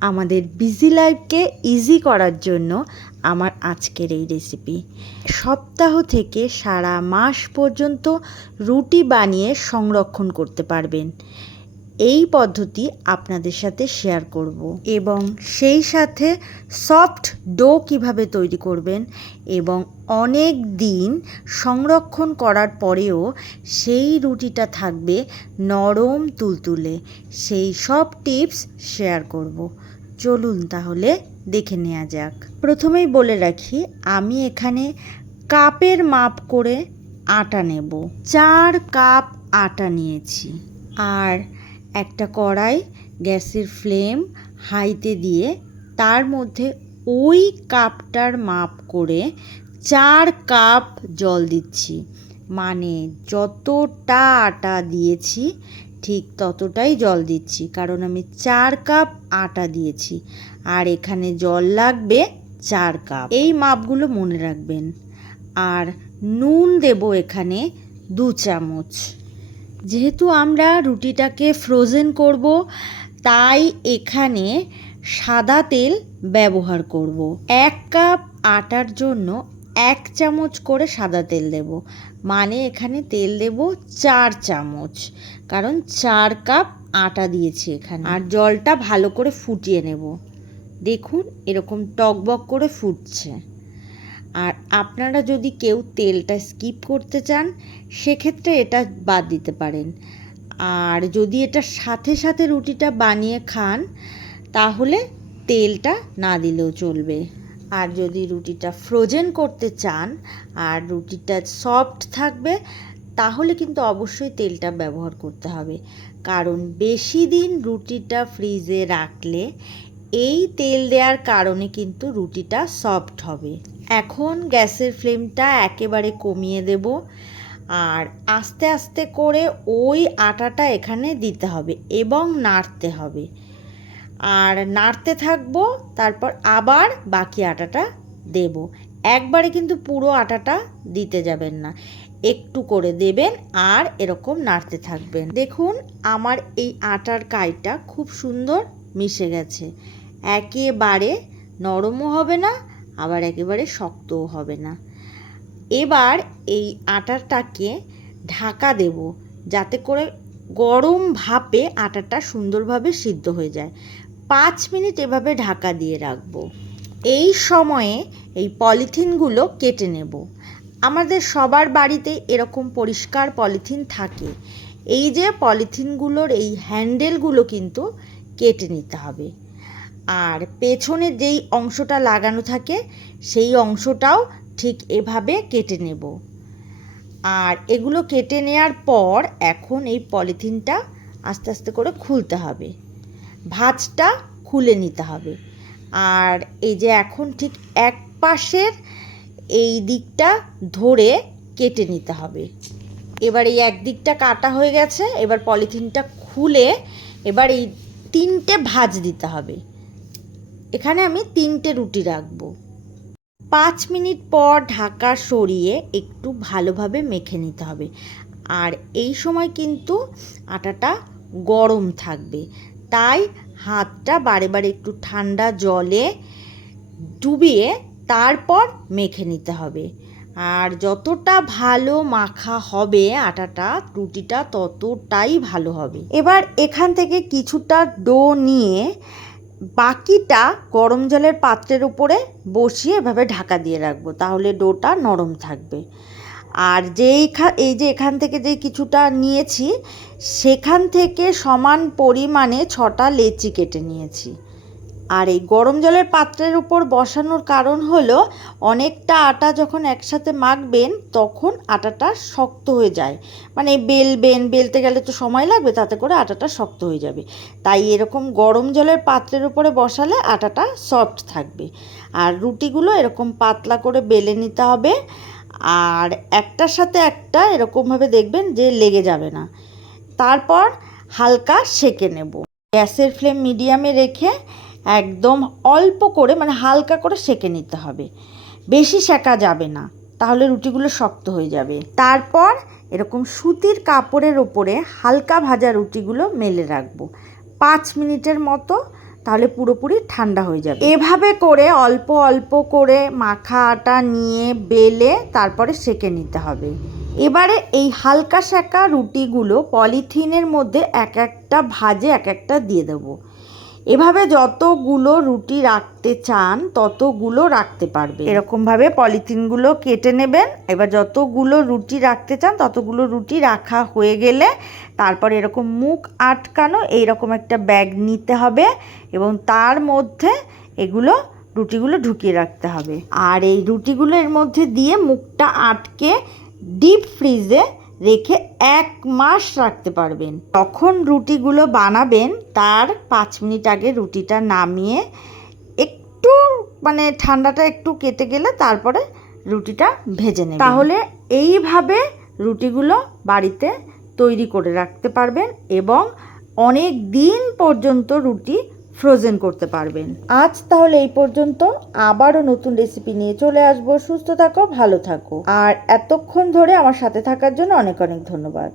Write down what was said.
আমাদের busy লাইফকে easy করার জন্য আমার আজকের এই রেসিপি সপ্তাহ থেকে সারা মাস পর্যন্ত রুটি বানিয়ে সংরক্ষণ করতে পারবেন। এই পদ্ধতি আপনাদের সাথে শেয়ার করব এবং সেই সাথে সফট ডো কীভাবে তৈরি করবেন এবং অনেক দিন সংরক্ষণ করার পরেও সেই রুটিটা থাকবে নরম তুলতুলে। সেই সব টিপস শেয়ার করব। চলুন তাহলে দেখে নেওয়া যাক। প্রথমেই বলে রাখি, আমি এখানে কাপের মাপ করে আটা নেব। চার কাপ আটা নিয়েছি। আর একটা কড়াই, গ্যাসের ফ্লেম হাইতে দিয়ে তার মধ্যে ওই কাপটার মাপ করে চার কাপ জল দিচ্ছি। মানে যতটা আটা দিয়েছি, ঠিক ততটাই জল দিচ্ছি। কারণ আমি চার কাপ আটা দিয়েছি। আর এখানে জল লাগবে চার কাপ। এই মাপগুলো মনে রাখবেন। আর নুন দেব এখানে দু চামচ। যেহেতু আমরা রুটিটাকে ফ্রোজেন করব, তাই এখানে সাদা তেল ব্যবহার করব। এক কাপ আটার জন্য এক চামচ করে সাদা তেল দেব। মানে এখানে তেল দেব চার চামচ, কারণ চার কাপ আটা দিয়েছি এখানে। আর জলটা ভালো করে ফুটিয়ে নেব। দেখুন, এরকম টকবক করে ফুটছে। আর আপনারা যদি কেউ তেলটা স্কিপ করতে চান, সেক্ষেত্রে এটা বাদ দিতে পারেন। আর যদি এটা সাথে সাথে রুটিটা বানিয়ে খান, তাহলে তেলটা না দিলেও চলবে। আর যদি রুটিটা ফ্রোজেন করতে চান আর রুটিটা সফট থাকবে, তাহলে কিন্তু অবশ্যই তেলটা ব্যবহার করতে হবে। কারণ বেশি দিন রুটিটা ফ্রিজে রাখলে এই তেল দেওয়ার কারণে কিন্তু রুটিটা সফট হবে। এখন গ্যাসের ফ্লেমটা একেবারে কমিয়ে দেব আর আস্তে আস্তে করে ওই আটাটা এখানে দিতে হবে এবং নাড়তে হবে। আর নাড়তে থাকব, তারপর আবার বাকি আটাটা দেব। একবারে কিন্তু পুরো আটাটা দিতে যাবেন না। একটু করে দেবেন আর এরকম নাড়তে থাকবেন। দেখুন, আমার এই আটার কাইটা খুব সুন্দর মিশে গেছে। একেবারে নরমও হবে না আবার একেবারে শক্তও হবে না। এবার এই আটাটাকে ঢাকা দেব যাতে করে গরম ভাপে আটাটা সুন্দরভাবে সিদ্ধ হয়ে যায়। পাঁচ মিনিট এভাবে ঢাকা দিয়ে রাখব। এই সময়ে এই পলিথিনগুলো কেটে নেব। আমাদের সবার বাড়িতে এরকম পরিষ্কার পলিথিন থাকে। এই যে পলিথিনগুলোর এই হ্যান্ডেলগুলো কিন্তু কেটে নিতে হবে। আর পেছনে যেই অংশটা লাগানো থাকে, সেই অংশটাও ঠিক এভাবে কেটে নেব। আর এগুলো কেটে নেওয়ার পর এখন এই পলিথিনটা আস্তে আস্তে করে খুলতে হবে। ভাঁজটা খুলে নিতে হবে। আর এই যে এখন ঠিক এক পাশের এই দিকটা ধরে কেটে নিতে হবে। এবার এই একদিকটা কাটা হয়ে গেছে, এবার পলিথিনটা খুলে এবার এই তিনটে ভাঁজ দিতে হবে। এখানে আমি তিনটে রুটি রাখব। পাঁচ মিনিট পর ঢাকা সরিয়ে একটু ভালোভাবে মেখে নিতে হবে। আর এই সময় কিন্তু আটাটা গরম থাকবে। তাই হাতটা বারে বারে একটু ঠান্ডা জলে ডুবিয়ে তারপর মেখে নিতে হবে। আর যতটা ভালো মাখা হবে আটাটা, রুটিটা ততটাই ভালো হবে। এবার এখান থেকে কিছুটা ডো নিয়ে বাকিটা গরম জলের পাত্রের উপরে বসিয়ে এভাবে ঢাকা দিয়ে রাখব, তাহলে ডোটা নরম থাকবে। আর যেই এই যে এখান থেকে যে কিছুটা নিয়েছি, সেখান থেকে সমান পরিমাণে ছটা লেচি কেটে নিয়েছি। আর এই গরম জলের পাত্রের উপর বসানোর কারণ হলো অনেকটা আটা যখন একসাথে মাখবেন, তখন আটাটা শক্ত হয়ে যায়। মানে বেলবেন, বেলতে গেলে তো সময় লাগবে, তাতে করে আটাটা শক্ত হয়ে যাবে। তাই এরকম গরম জলের পাত্রের উপরে বসালে আটাটা সফট থাকবে। আর রুটিগুলো এরকম পাতলা করে বেলে নিতে হবে। আর একটার সাথে একটা এরকমভাবে দেখবেন যে লেগে যাবে না। তারপর হালকা সেকে নেব। গ্যাসের ফ্লেম মিডিয়ামে রেখে একদম অল্প করে মানে হালকা করে সেকে নিতে হবে। বেশি সেকা যাবে না, তাহলে রুটিগুলো শক্ত হয়ে যাবে। তারপর এরকম সুতির কাপড়ের ওপরে হালকা ভাজা রুটিগুলো মেলে রাখব। পাঁচ মিনিটের মতো, তাহলে পুরোপুরি ঠান্ডা হয়ে যাবে। এভাবে করে অল্প অল্প করে মাখা আটা নিয়ে বেলে তারপরে সেকে নিতে হবে। এবারে এই হালকা শাকা রুটিগুলো পলিথিনের মধ্যে এক একটা ভাজে এক একটা দিয়ে দেবো। এভাবে যতগুলো রুটি রাখতে চান, ততগুলো রাখতে পারবে এরকমভাবে পলিথিনগুলো কেটে নেবেন। এবার যতগুলো রুটি রাখতে চান, ততগুলো রুটি রাখা হয়ে গেলে তারপর এরকম মুখ আটকানো এইরকম একটা ব্যাগ নিতে হবে এবং তার মধ্যে এগুলো, রুটিগুলো ঢুকিয়ে রাখতে হবে। আর এই রুটিগুলো এর মধ্যে দিয়ে মুখটা আটকে ডিপ ফ্রিজে রেখে এক মাস রাখতে পারবেন। তখন রুটিগুলো বানাবেন, তার পাঁচ মিনিট আগে রুটিটা নামিয়ে একটু মানে ঠান্ডাটা একটু কেটে গেলে তারপরে রুটিটা ভেজে নেবেন। তাহলে এইভাবে রুটিগুলো বাড়িতে তৈরি করে রাখতে পারবেন এবং অনেক দিন পর্যন্ত রুটি ফ্রোজেন করতে পারবেন। আজ তাহলে এই পর্যন্ত। আবারও নতুন রেসিপি নিয়ে চলে আসব। সুস্থ থাকো, ভালো থাকো। আর এতক্ষণ ধরে আমার সাথে থাকার জন্য অনেক অনেক ধন্যবাদ।